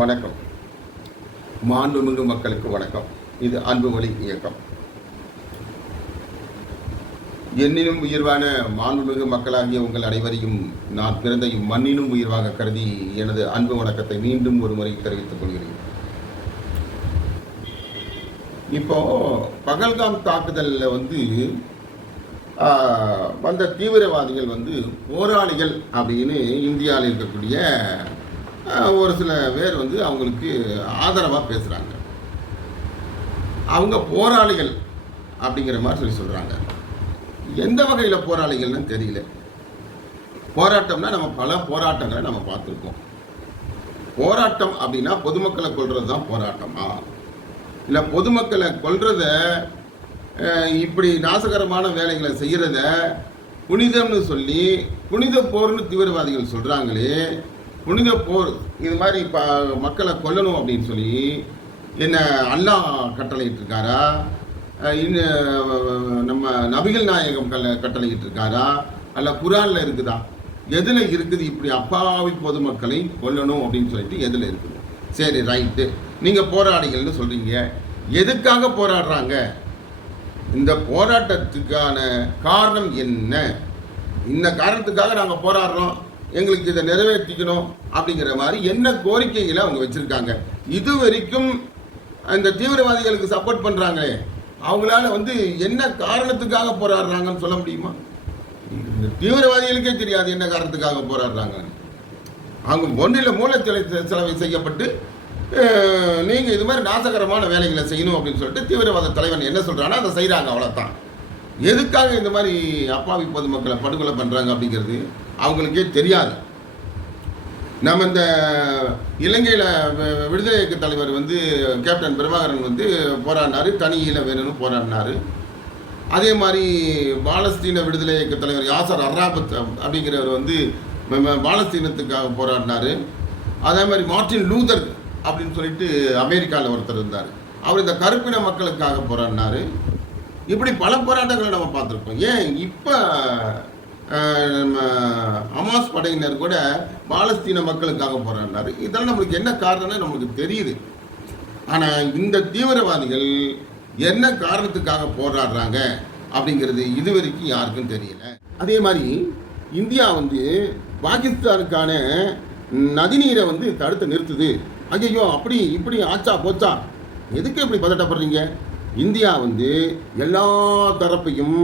வணக்கம். மாண்புமிகு மக்களுக்கு வணக்கம். இது அன்பு வழி இயக்கம். என்னினும் உயர்வான மாண்புமிகு மக்களாகிய உங்கள் அனைவரையும் நான் பிறந்த இம்மண்ணினும் உயர்வாக கருதி எனது அன்பு வணக்கத்தை மீண்டும் ஒரு முறை தெரிவித்துக் கொள்கிறேன். இப்போ பகல்காம் தாக்குதலில் வந்த தீவிரவாதிகள் போராளிகள் அப்படின்னு இந்தியாவில் இருக்கக்கூடிய ஒரு சில பேர் அவங்களுக்கு ஆதரவாக பேசுகிறாங்க. அவங்க போராளிகள் அப்படிங்கிற மாதிரி சொல்கிறாங்க. எந்த வகையில் போராளிகள்னு தெரியல. போராட்டம்னா நம்ம பல போராட்டங்களை நம்ம பார்த்துருக்கோம். போராட்டம் அப்படின்னா பொதுமக்களை கொல்றது தான் போராட்டமா, இல்லை பொதுமக்களை கொல்றத இப்படி நாசகரமான வேலைகளை செய்கிறத புனிதம்னு சொல்லி புனித போர்னு தீவிரவாதிகள் சொல்கிறாங்களே, புனித போர் இது மாதிரி மக்களை கொல்லணும் அப்படின்னு சொல்லி என்ன அல்லாஹ் கட்டளையிட்டு இருக்காரா, நம்ம நபிகள் நாயகம் கட்டளையிட்டு இருக்காரா, அல்ல குரானில் இருக்குதா, எதில் இருக்குது இப்படி அப்பாவி பொதுமக்களை கொல்லணும் அப்படின்னு சொல்லிட்டு எதில் இருக்குது? சரி, ரைட்டு, நீங்கள் போராடிகள்னு சொல்கிறீங்க. எதுக்காக போராடுறாங்க? இந்த போராட்டத்துக்கான காரணம் என்ன? இந்த காரணத்துக்காக நாங்கள் போராடுறோம், எங்களுக்கு இதை நிறைவேற்றிக்கணும் அப்படிங்கிற மாதிரி என்ன கோரிக்கைகளை அவங்க வச்சுருக்காங்க? இது வரைக்கும் இந்த தீவிரவாதிகளுக்கு சப்போர்ட் பண்ணுறாங்களே, அவங்களால என்ன காரணத்துக்காக போராடுறாங்கன்னு சொல்ல முடியுமா? இந்த தீவிரவாதிகளுக்கே தெரியாது என்ன காரணத்துக்காக போராடுறாங்க. அவங்க ஒன்றில் மூலச்செலவை செய்யப்பட்டு நீங்கள் இது மாதிரி நாசகரமான வேலைகளை செய்யணும் அப்படின்னு சொல்லிட்டு தீவிரவாத தலைவன் என்ன சொல்கிறான்னா அதை செய்கிறாங்க, அவ்வளோதான். எதுக்காக இந்த மாதிரி அப்பாவி பொதுமக்களை படுகொலை பண்ணுறாங்க அப்படிங்கிறது அவங்களுக்கே தெரியாது. நம்ம இந்த இலங்கையில் விடுதலை இயக்க தலைவர் கேப்டன் பிரபாகரன் போராடினார், தனியில் வேணும்னு போராடினார். அதே மாதிரி பாலஸ்தீன விடுதலை இயக்க தலைவர் யாசர் அராபத் அப்படிங்கிறவர் பாலஸ்தீனத்துக்காக போராடினார். அதே மாதிரி மார்ட்டின் லூதர் அப்படின்னு சொல்லிட்டு அமெரிக்காவில் ஒருத்தர் இருந்தார், அவர் இந்த கருப்பின மக்களுக்காக போராடினார். இப்படி பல போராட்டங்களை நம்ம பார்த்துருக்கோம். ஏன் இப்போ ஹமாஸ் படையினர் கூட பாலஸ்தீன மக்களுக்காக போராடினார். இதெல்லாம் நம்மளுக்கு என்ன காரணம்னு நம்மளுக்கு தெரியுது. ஆனால் இந்த தீவிரவாதிகள் என்ன காரணத்துக்காக போராடுறாங்க அப்படிங்கிறது இதுவரைக்கும் யாருக்கும் தெரியல. அதே மாதிரி இந்தியா பாகிஸ்தானுக்கான நதிநீரை தடுத்து நிறுத்துது. ஐயோ அப்படி இப்படி ஆச்சா போச்சா, எதுக்கு இப்படி பதட்டப்படுறீங்க? இந்தியா எல்லா தரப்பையும்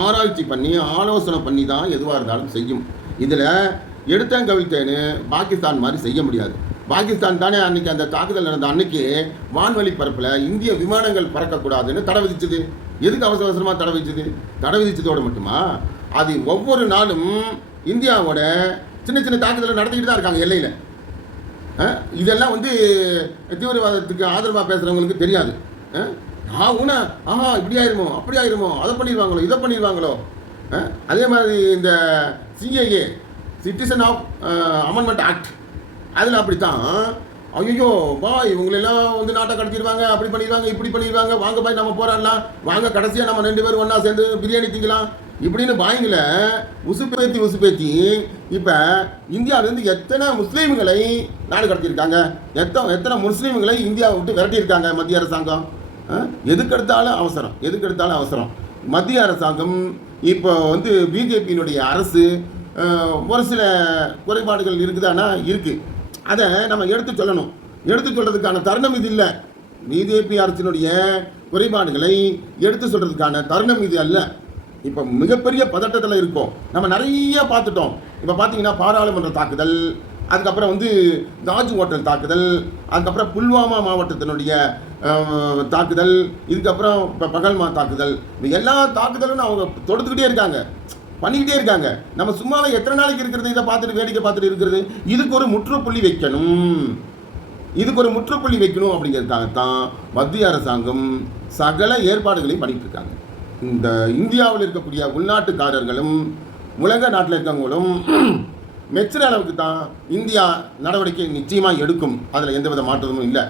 ஆராய்ச்சி பண்ணி ஆலோசனை பண்ணி தான் எதுவாக இருந்தாலும் செய்யும். இதில் எடுத்தேன் கவிழ்த்தேன்னு பாகிஸ்தான் மாதிரி செய்ய முடியாது. பாகிஸ்தான் தானே அன்றைக்கி அந்த தாக்குதல் நடந்த அன்னைக்கு வான்வழி பரப்பில் இந்திய விமானங்கள் பறக்கக்கூடாதுன்னு தடை விதிச்சது. எதுக்கு அவசர அவசரமாக தடை விதிச்சது? தடை விதிச்சதோடு மட்டுமா, அது ஒவ்வொரு நாளும் இந்தியாவோட சின்ன சின்ன தாக்குதலை நடத்திக்கிட்டு தான் இருக்காங்க எல்லையில். இதெல்லாம் தீவிரவாதத்துக்கு ஆதரவாக பேசுகிறவங்களுக்கு தெரியாது. இப்படி ஆயிருமோ அப்படி ஆயிருமோ, அதை பண்ணிடுவாங்களோ இதை பண்ணிடுவாங்களோ. அதே மாதிரி இந்த CAA citizen of amendment act அதில் அப்படித்தான். ஐயோ பாய் இவங்களெல்லாம் நாட்டை கடத்திடுவாங்க, அப்படி பண்ணிடுவாங்க இப்படி பண்ணிடுவாங்க, வாங்க பாய் நம்ம போராடலாம், வாங்க கடைசியாக நம்ம 2 பேரும் ஒன்றா சேர்ந்து பிரியாணி திங்கலாம் இப்படின்னு பாய்ங்களை உசுப்பேத்தி இப்போ இந்தியாவிலேருந்து எத்தனை முஸ்லீம்களை நாடு கடத்தியிருக்காங்க, எத்தனை முஸ்லீம்களை இந்தியாவை விட்டு விரட்டியிருக்காங்க மத்திய அரசாங்கம். எதுக்கெடுத்தாலும் அவசரம். மத்திய அரசாங்கம் இப்போ பிஜேபியினுடைய அரசு ஒரு சில குறைபாடுகள் இருக்குதானா? இருக்குது. அதை நம்ம எடுத்து சொல்கிறதுக்கான தருணம் இது இல்லை. பிஜேபி அரசினுடைய குறைபாடுகளை எடுத்து சொல்கிறதுக்கான தருணம் இது அல்ல. இப்போ மிகப்பெரிய பதட்டத்தில் இருக்கோம். நம்ம நிறைய பார்த்துட்டோம். இப்போ பார்த்தீங்கன்னா பாராளுமன்ற தாக்குதல், அதுக்கப்புறம் தாஜ் ஹோட்டல் தாக்குதல், அதுக்கப்புறம் புல்வாமா மாவட்டத்தினுடைய தாக்குதல், இதுக்கப்புறம் இப்போ பகல்மா தாக்குதல், எல்லா தாக்குதலும் அவங்க தொடுத்துக்கிட்டே இருக்காங்க, பண்ணிக்கிட்டே இருக்காங்க. நம்ம சும்மாவே எத்தனை நாளைக்கு இருக்கிறது இதை பார்த்துட்டு வேடிக்கை பார்த்துட்டு இருக்கிறது? இதுக்கு ஒரு முற்றுப்புள்ளி வைக்கணும் அப்படிங்கிறதுக்காகத்தான் மத்திய அரசாங்கம் சகல ஏற்பாடுகளையும் பண்ணிட்டு இருக்காங்க. இந்த இந்தியாவில் இருக்கக்கூடிய உள்நாட்டுக்காரர்களும் உலக நாட்டில் இருக்கவங்களும் மெச்சுற அளவுக்கு தான் இந்தியா நடவடிக்கை நிச்சயமாக எடுக்கும். அதில் எந்தவித மாற்றமும் இல்லை.